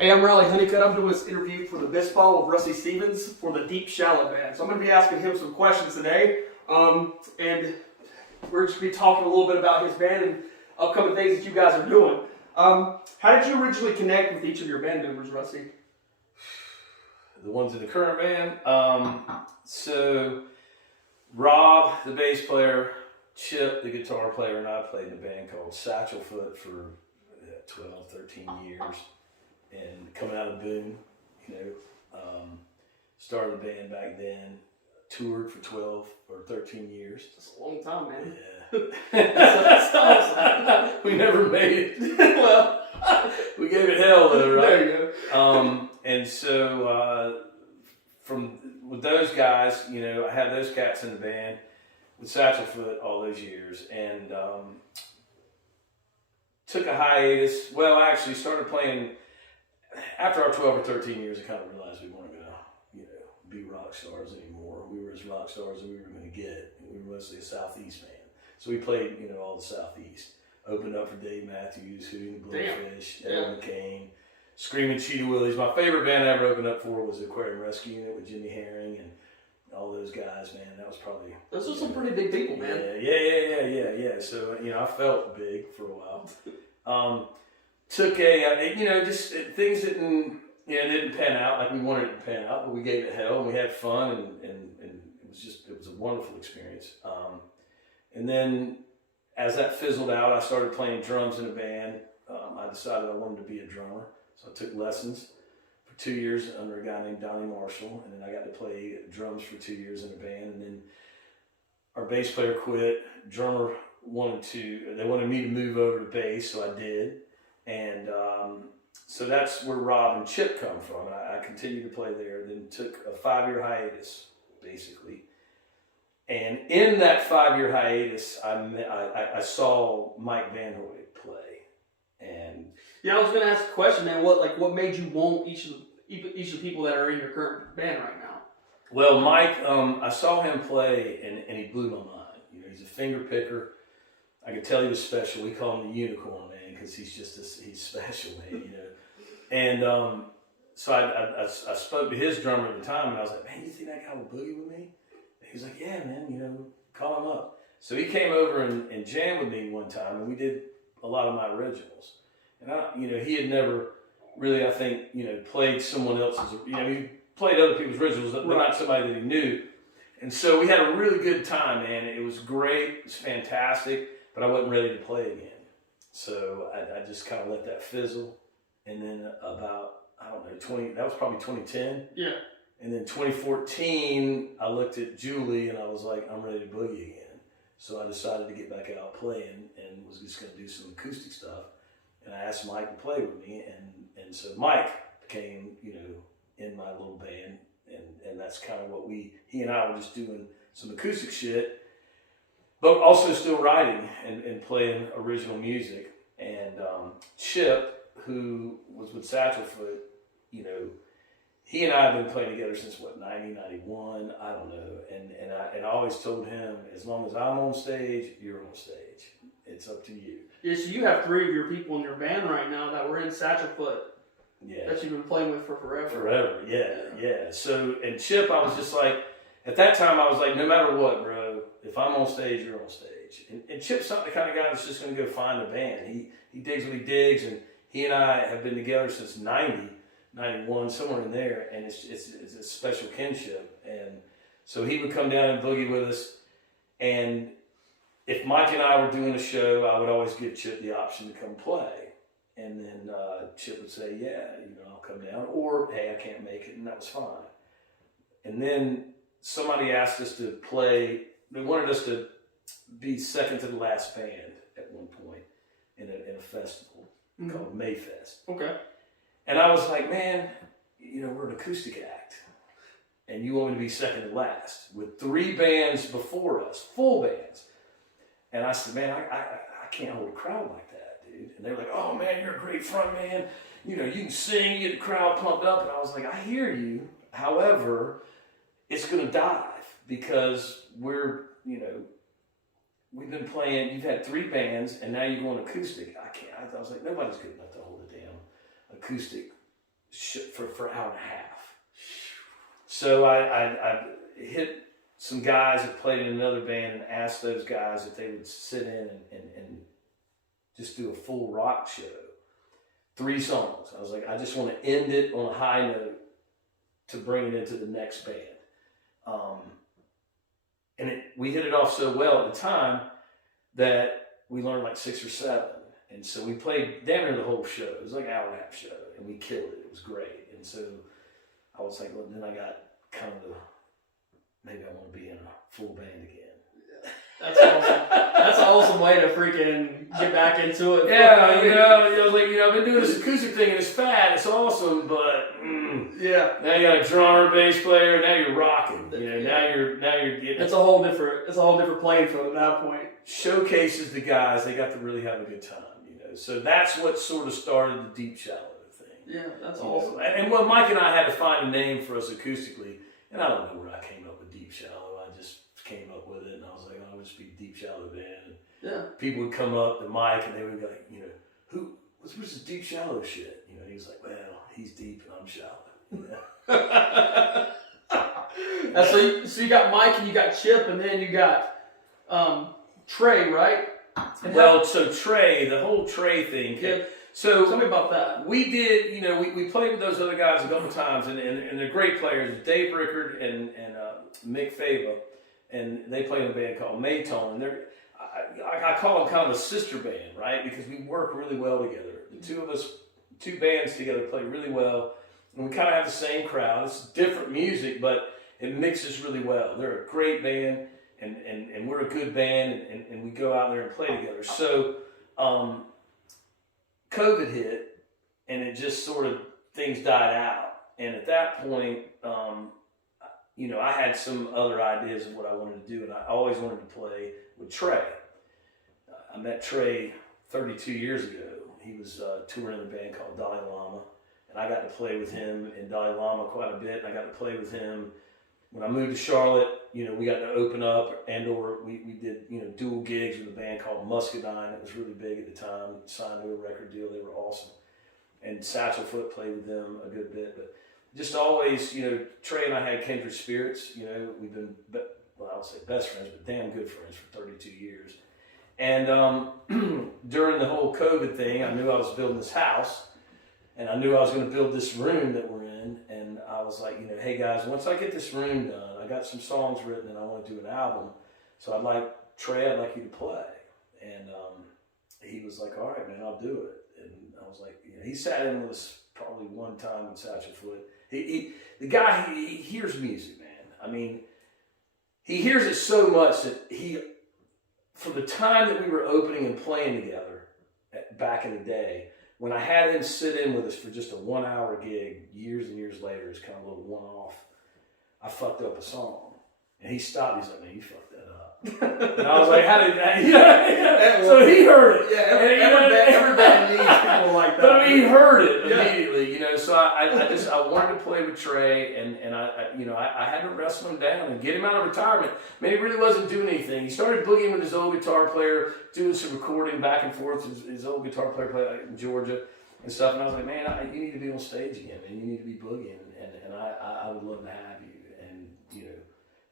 Hey, I'm Riley Honeycutt. I'm doing this interview for the Bisbal with Rusty Stevens for the Deep Shallow Band. So I'm going to be asking him some questions today, and we're just going to be talking a little bit about his band and upcoming things that you guys are doing. How did you originally connect with each of your band members, Rusty? The ones in the current band. So Rob, the bass player, Chip, the guitar player, and I played in a band called Satchel Foot for 12, 13 years. And coming out of Boone, started the band back then, toured for 12 or 13 years. That's a long time, man. Yeah. That's awesome. We never made it. Well, we gave it hell though, right? There you go. And so with those guys, I had those cats in the band with Satchel Foot all those years, and took a hiatus. Well, I actually started playing after our 12 or 13 years. I kind of realized we weren't going to, be rock stars anymore. We were as rock stars as we were going to get. We were mostly a Southeast band, so we played, all the Southeast. Opened up for Dave Matthews, Hooting Blowfish, Evan McCain, Screaming Cheetah Willies. My favorite band I ever opened up for was the Aquarium Rescue Unit with Jimmy Herring and all those guys, man. That was probably... Those are some pretty big people, man. Yeah. So, I felt big for a while. Took just things didn't pan out like we wanted it to pan out, but we gave it hell and we had fun and it was a wonderful experience. And then as that fizzled out, I started playing drums in a band. I decided I wanted to be a drummer, so I took lessons for 2 years under a guy named Donnie Marshall, and then I got to play drums for 2 years in a band. And then our bass player quit. Drummer they wanted me to move over to bass, so I did. And so that's where Rob and Chip come from. I continued to play there, then took a 5-year hiatus, basically. And in that 5-year hiatus, I saw Mike Van Hoyt play. And yeah, I was going to ask a question, man. What made you want each of the people that are in your current band right now? Well, Mike, I saw him play, and he blew my mind. He's a finger picker. I could tell he was special. We call him the unicorn, man, because he's special, man. And so I spoke to his drummer at the time, and I was like, man, you think that guy will boogie with me? He's like, yeah, man, call him up. So he came over and jammed with me one time, and we did a lot of my originals. And he had never really, I think, played someone else's, he played other people's originals, but not somebody that he knew. And so we had a really good time, man. It was great, it was fantastic, but I wasn't ready to play again. So I just kind of let that fizzle. And then about, that was probably 2010. Yeah. And then 2014, I looked at Julie and I was like, I'm ready to boogie again. So I decided to get back out playing and was just going to do some acoustic stuff. And I asked Mike to play with me. And so Mike became, in my little band. And that's kind of what he and I were just doing some acoustic shit, but also still writing and playing original music. And Chip, who was with Satchel Foot, he and I have been playing together since 90, 91, I don't know. And I always told him, as long as I'm on stage, you're on stage. It's up to you. Yeah, so you have 3 of your people in your band right now that were in Satchel Foot. Yeah. That you've been playing with for forever. Forever, yeah. So, and Chip, I was just like, at that time, I was like, no matter what, bro, if I'm on stage, you're on stage. And Chip's not the kind of guy that's just going to go find a band. He digs what he digs, and he and I have been together since 90, 91, somewhere in there, and it's a special kinship. And so he would come down and boogie with us, and if Mike and I were doing a show, I would always give Chip the option to come play. And then Chip would say, yeah, I'll come down. Or, hey, I can't make it, and that was fine. And then somebody asked us to play. They wanted us to be second to the last band at one point in a festival called Mayfest. Okay. And I was like, man, we're an acoustic act. And you want me to be second to last with 3 bands before us, full bands. And I said, man, I can't hold a crowd like that, dude. And they were like, oh, man, you're a great front man. You can sing, you get the crowd pumped up. And I was like, I hear you. However, it's going to dive because we've been playing, you've had 3 bands, and now you're going acoustic. I was like, nobody's good enough to hold a damn acoustic for an hour and a half. So I hit some guys that played in another band and asked those guys if they would sit in and just do a full rock show. 3 songs. I was like, I just want to end it on a high note to bring it into the next band. And we hit it off so well at the time that we learned like 6 or 7. And so we played damn near the whole show. It was like an hour and a half show, and we killed it. It was great. And so I was like, well, then I got kind of maybe I want to be in a full band again. That's awesome. That's an awesome way to freaking get back into it. Yeah, I've been doing this acoustic thing and it's fat, it's awesome, but yeah. Now you got a drummer, bass player, now you're rocking. Now you're getting. It's a whole different playing field at that point. Showcases the guys, they got to really have a good time, So that's what sort of started the Deep Shallow thing. Yeah, that's awesome. And well, Mike and I had to find a name for us acoustically, and I don't know where I came up with Deep Shallow. I just came up with it, and I was like, I'll just be Deep Shallow Band. And yeah. People would come up to Mike, and they would be like, what's this Deep Shallow shit? He was like, well, he's deep and I'm shallow. So you got Mike and you got Chip, and then you got Trey, right? So Trey, the whole Trey thing. Yeah. So tell me about that. We did, we played with those other guys a couple times, and they're great players. Dave Rickard and Mick Fava, and they play in a band called Maytone, and I call them kind of a sister band, right? Because we work really well together. The two bands together play really well, and we kind of have the same crowd. It's different music, but it mixes really well. They're a great band, and we're a good band, and we go out there and play together. So COVID hit, and it just sort of, things died out. And at that point, I had some other ideas of what I wanted to do, and I always wanted to play with Trey. I met Trey 32 years ago. He was touring in a band called Dalai Lama, and I got to play with him in Dalai Lama quite a bit, and I got to play with him when I moved to Charlotte. We got to open up, or we did, dual gigs with a band called Muscadine. It was really big at the time, signed to a record deal. They were awesome. And Satchel Foot played with them a good bit, but just always, Trey and I had kindred spirits. We've been, I would say best friends, but damn good friends for 32 years. And during the whole COVID thing, I knew I was building this house, and I knew I was going to build this room that we're in. And I was like, hey guys, once I get this room done, I got some songs written and I want to do an album. So I'd like you to play. And he was like, all right, man, I'll do it. And I was like, he sat in with us probably one time with Satchel Foot. The guy, he hears music, man. I mean, he hears it so much that for the time that we were opening and playing together back in the day, when I had him sit in with us for just a 1-hour gig, years and years later, it's kind of a little one-off, I fucked up a song. And he stopped, he's like, man, you fucked that up. And I was like, how did that? So he heard it. Yeah, every band needs people like that. But he heard it immediately, So I wanted to play with Trey, and I had to wrestle him down and get him out of retirement. I mean, he really wasn't doing anything. He started boogieing with his old guitar player, doing some recording back and forth. His old guitar player played in Georgia and stuff. And I was like, man, you need to be on stage again, man. You need to be boogieing, and I would love to have you.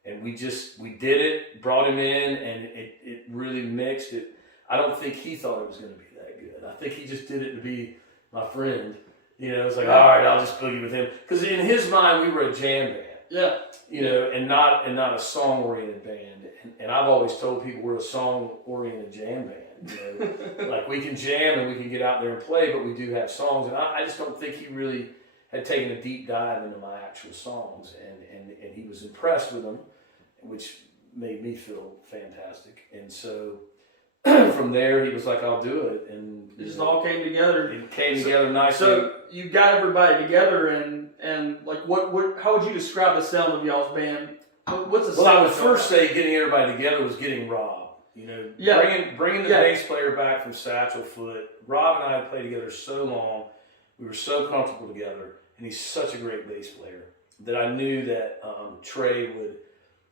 And we did it, brought him in, and it really mixed it. I don't think he thought it was going to be that good. I think he just did it to be my friend. It's like, all right, I'll just boogie with him. Because in his mind, we were a jam band. Yeah. And not a song-oriented band. And I've always told people we're a song-oriented jam band. Like we can jam and we can get out there and play, but we do have songs. And I just don't think he really had taken a deep dive into my actual songs. And he was impressed with them, which made me feel fantastic. And so from there, he was like, I'll do it. And it just all came together. It came together nicely. So you got everybody together, and like, what? How would you describe the sound of y'all's band? What's the sound? Well, I would first say getting everybody together was getting Rob. Bringing the bass player back from Satchel Foot. Rob and I had played together so long. We were so comfortable together, and he's such a great bass player that I knew that Trey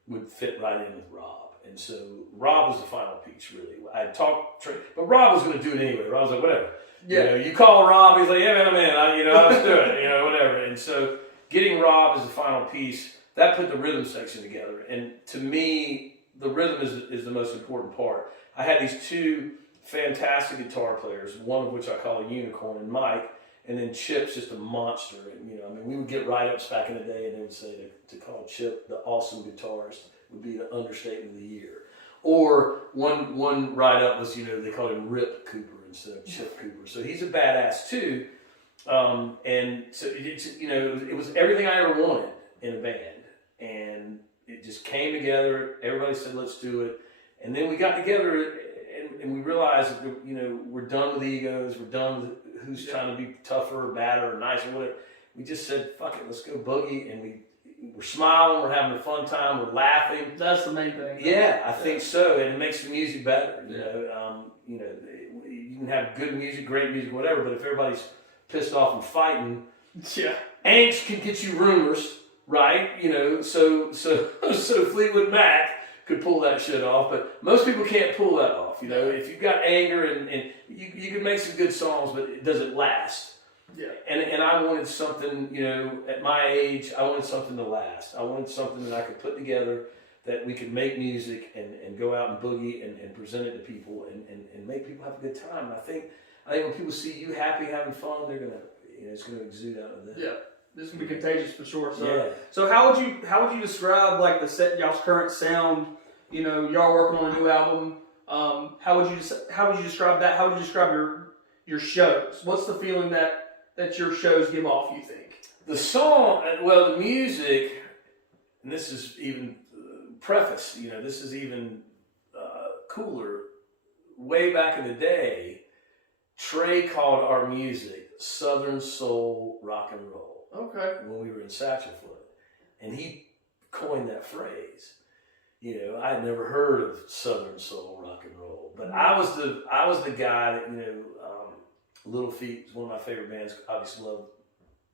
would fit right in with Rob. And so Rob was the final piece, really. I talked, but Rob was going to do it anyway. Rob was like, whatever. Yeah. You know, you call Rob, he's like, yeah, man, I'm in. Let's do it. Whatever. And so getting Rob as the final piece, that put the rhythm section together. And to me, the rhythm is the most important part. I had these two fantastic guitar players, one of which I call a unicorn, and Mike, and then Chip's just a monster. And, we would get write-ups back in the day, and they would say to call Chip the awesome guitarist would be the understatement of the year. Or one write-up was, they called him Rip Cooper instead of Chip Cooper. So he's a badass too. And so it was everything I ever wanted in a band. And it just came together. Everybody said, let's do it. And then we got together and we realized that, we're done with egos. We're done with who's trying to be tougher or badder or nicer or whatever. We just said, fuck it, let's go boogie. And we're smiling, we're having a fun time, we're laughing. That's the main thing. Yeah, I think so. And it makes the music better. You can have good music, great music, whatever, but if everybody's pissed off and fighting, angst can get you rumors, right? So Fleetwood Mac could pull that shit off, but most people can't pull that off. If you've got anger and you can make some good songs, but it doesn't last. Yeah. And I wanted something, at my age, I wanted something to last. I wanted something that I could put together that we could make music and go out and boogie and present it to people and make people have a good time. And I think when people see you happy, having fun, they're gonna, it's gonna exude out of them. Yeah, this can be contagious for sure. So, yeah. So how would you describe like y'all's current sound? Y'all working on a new album. How would you describe that? How would you describe your shows? What's the feeling that your shows give off, you think? The song, well, the music, and this is even preface, this is even cooler. Way back in the day, Trey called our music Southern Soul Rock and Roll. Okay. When we were in Satchelfoot. And he coined that phrase. I had never heard of Southern Soul Rock and Roll. But I was the guy that, Little Feat is one of my favorite bands. Obviously love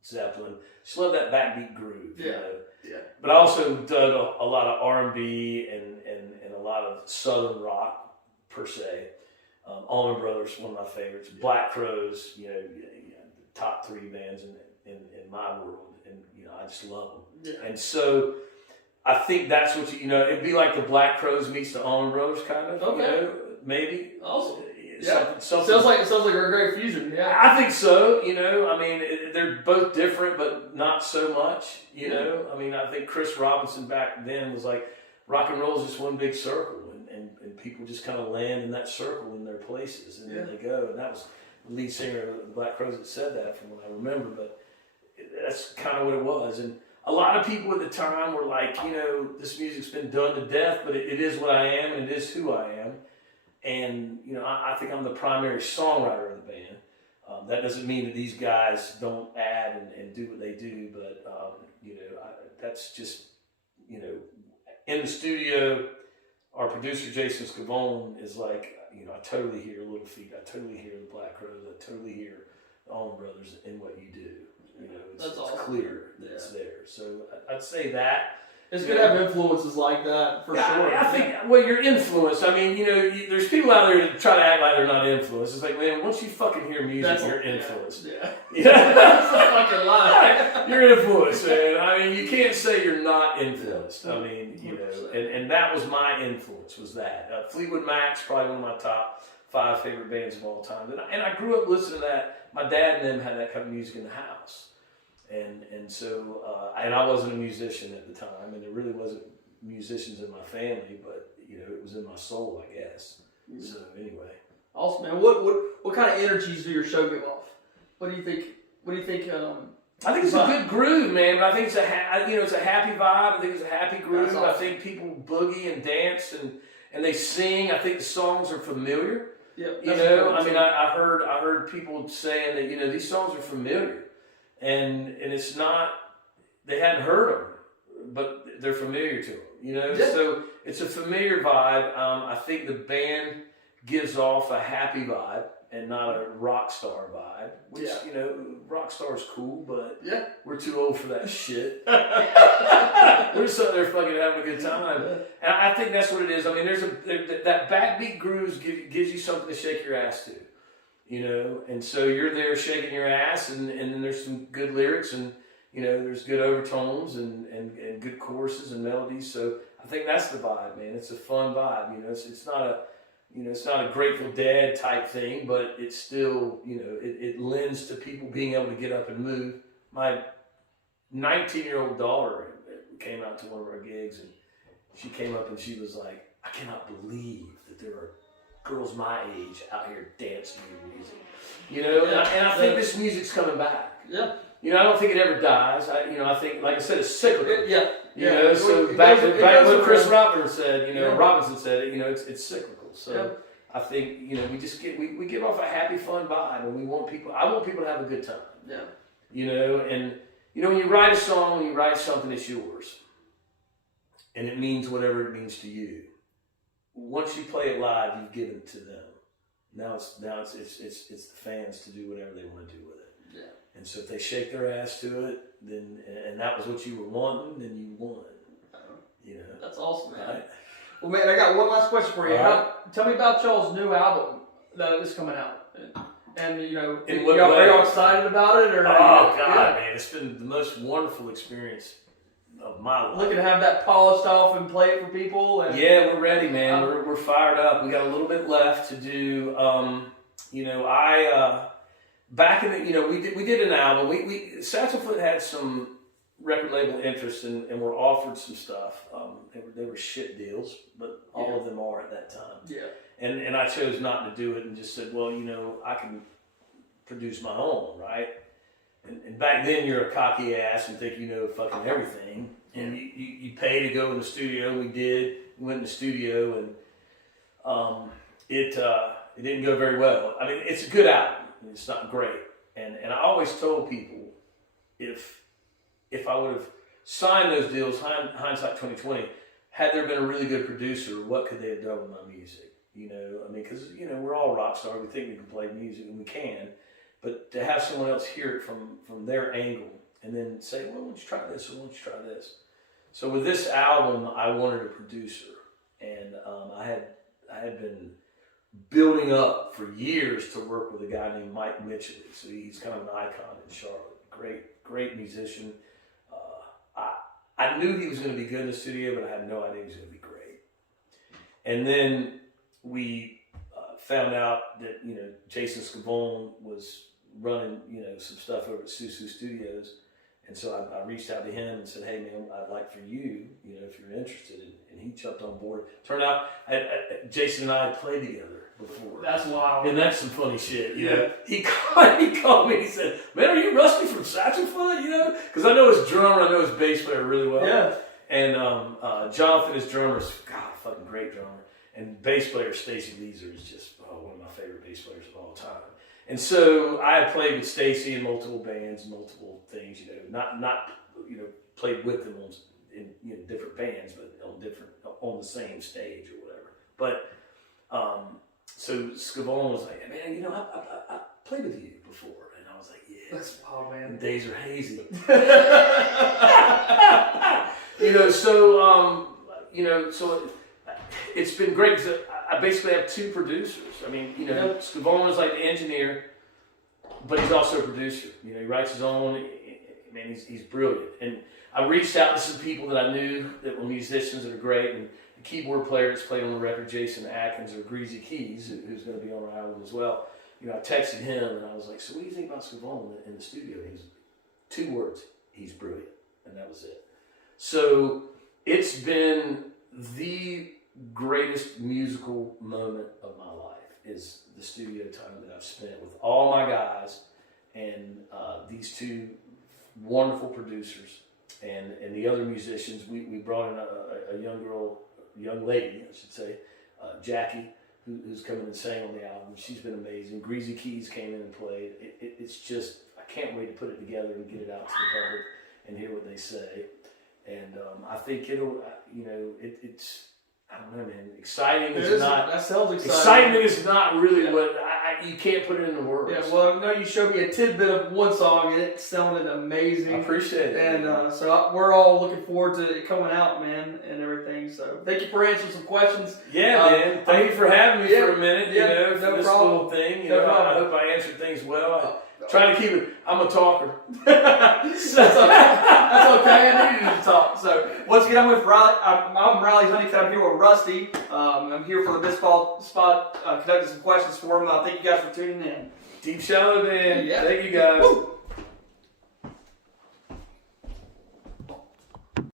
Zeppelin. Just love that backbeat groove. Yeah. Yeah. But I also did a lot of R&B and a lot of Southern rock per se. Allman Brothers, one of my favorites. Black Crowes, the top three bands in my world, and I just love them. Yeah. And so I think that's what it'd be like the Black Crowes meets the Allman Brothers kind of. Okay. Maybe. Awesome. Yeah. Something. Sounds like a great fusion. Yeah. I think so. They're both different, but not so much. I think Chris Robinson back then was like, rock and roll is just one big circle, and people just kind of land in that circle in their places, and then they go. And that was the lead singer of the Black Crowes that said that, from what I remember. But that's kind of what it was. And a lot of people at the time were like, this music's been done to death, but it is what I am, and it is who I am. And, I think I'm the primary songwriter of the band. That doesn't mean that these guys don't add and do what they do, but, that's just, in the studio, our producer, Jason Scavone, is like, I totally hear Little Feat, I totally hear the Black Crowes, I totally hear the Allman Brothers in what you do. It's clear that it's there. So I'd say that. It's good to have influences like that, for sure. I think, you're influenced. There's people out there that try to act like they're not influenced. It's like, man, once you fucking hear music, you're influenced. Yeah. That's a fucking lie. You're influenced, man. You can't say you're not influenced. And that was my influence, was that. Fleetwood Mac's probably one of my top 5 favorite bands of all time. And I grew up listening to that. My dad and them had that kind of music in the house. And so I wasn't a musician at the time, and there really wasn't musicians in my family, but it was in my soul, I guess. Mm-hmm. So anyway, awesome, man. What kind of energies do your show give off? What do you think? I think it's a good groove, man. But I think it's a happy vibe. I think it's a happy groove. Awesome. I think people boogie and dance and they sing. I think the songs are familiar. Yep. I heard people saying that these songs are familiar. And it's not, they hadn't heard them, but they're familiar to them, So it's a familiar vibe. I think the band gives off a happy vibe, and not a rock star vibe. Which rock star's cool, but we're too old for that shit. We're just out there fucking having a good time, and I think that's what it is. I mean, that backbeat grooves gives you something to shake your ass to, and so you're there shaking your ass, and then there's some good lyrics, and there's good overtones and good choruses and melodies. So I think that's the vibe, man. It's a fun vibe. It's not a it's not a Grateful Dead type thing, but it's still, it lends to people being able to get up and move. My 19-year-old daughter came out to one of our gigs, and she came up and she was like, I cannot believe that there are girls my age out here dancing to music. And I think this music's coming back. Yeah. I don't think it ever dies. I think, like I said, it's cyclical. So back to what Chris Robinson said, Robinson said, it's cyclical. So I think, we give off a happy, fun vibe, and I want people to have a good time. Yeah. And when you write a song, when you write something, it's yours. And it means whatever it means to you. Once you play it live, you've given it to them. Now it's the fans to do whatever they want to do with it. Yeah. And so if they shake their ass to it, then and that was what you were wanting, then you won. That's awesome, man. Right? Well, man, I got one last question for you. Tell me about y'all's new album that is coming out. And are y'all excited about it? Or God, man, it's been the most wonderful experience of my life. Looking to have that polished off and play it for people. And, we're ready, man. We're fired up. We got a little bit left to do. Back in the, we did an album. Satchel Foot had some record label interest and were offered some stuff. They were shit deals, but all of them are at that time. Yeah. And I chose not to do it and just said, well, I can produce my own, right? And back then you're a cocky ass and think you know fucking everything. And you pay to go in the studio. We did. We went in the studio, and it didn't go very well. I mean, it's a good album. It's not great. And I always told people, if I would have signed those deals, hindsight 2020, had there been a really good producer, what could they have done with my music? Because we're all rock stars. We think we can play music, and we can. But to have someone else hear it from their angle, and then say, well, why don't you try this, or why don't you try this? So with this album, I wanted a producer, and I had been building up for years to work with a guy named Mike Mitchell. So he's kind of an icon in Charlotte. Great musician. I knew he was going to be good in the studio, but I had no idea he was going to be great. And then we found out that Jason Scavone was running some stuff over at Susu Studios. And so I reached out to him and said, hey, man, I'd like for you, if you're interested. And he jumped on board. Turned out, Jason and I had played together before. That's wild. And that's some funny shit, He called me and he said, man, are you Rusty from Satchel Foot, Because I know his drummer, I know his bass player really well. Yeah. And Jonathan, his drummer, is, God, a fucking great drummer. And bass player Stacy Leeser is just one of my favorite bass players of all time. And so I had played with Stacy in multiple bands, multiple things, not played with them in different bands, but on the same stage or whatever. But so Scavone was like, man, I played with you before, and I was like, yeah. That's wild, man. The days are hazy. So it's been great because I basically have two producers. I mean, Scavone is like the engineer, but he's also a producer. He writes his own. Man, he's brilliant. And I reached out to some people that I knew that were musicians that are great. And the keyboard player that's played on the record, Jason Atkins, or Greasy Keys, who's going to be on our album as well. I texted him and I was like, so what do you think about Scavone in the studio? He was 2 words, he's brilliant. And that was it. So it's been the greatest musical moment of my life is the studio time that I've spent with all my guys and these 2 wonderful producers and the other musicians. We brought in a young lady, I should say, Jackie, who's come in and sang on the album. She's been amazing. Greasy Keys came in and played. It's just, I can't wait to put it together and get it out to the public and hear what they say. And I think it'll, I don't know, man. Exciting It is not. That sounds exciting. Excitement is not really what you can't put it into words. Yeah, well, no, you showed me a tidbit of one song, and it sounded amazing. I appreciate it. And so we're all looking forward to it coming out, man, and everything. So thank you for answering some questions. Yeah, man. Thank you for having me for a minute. Yeah, For no this problem. little thing. No I problem. hope I answered things well. Try to keep it. I'm a talker. That's okay. That's okay. I needed to talk. So once again, I'm with Riley. I'm Riley Huntington. I'm here with Rusty. I'm here for the Bisball spot, conducting some questions for him. Thank you guys for tuning in. Deep Shallow, man. Yeah. Thank you guys. Woo.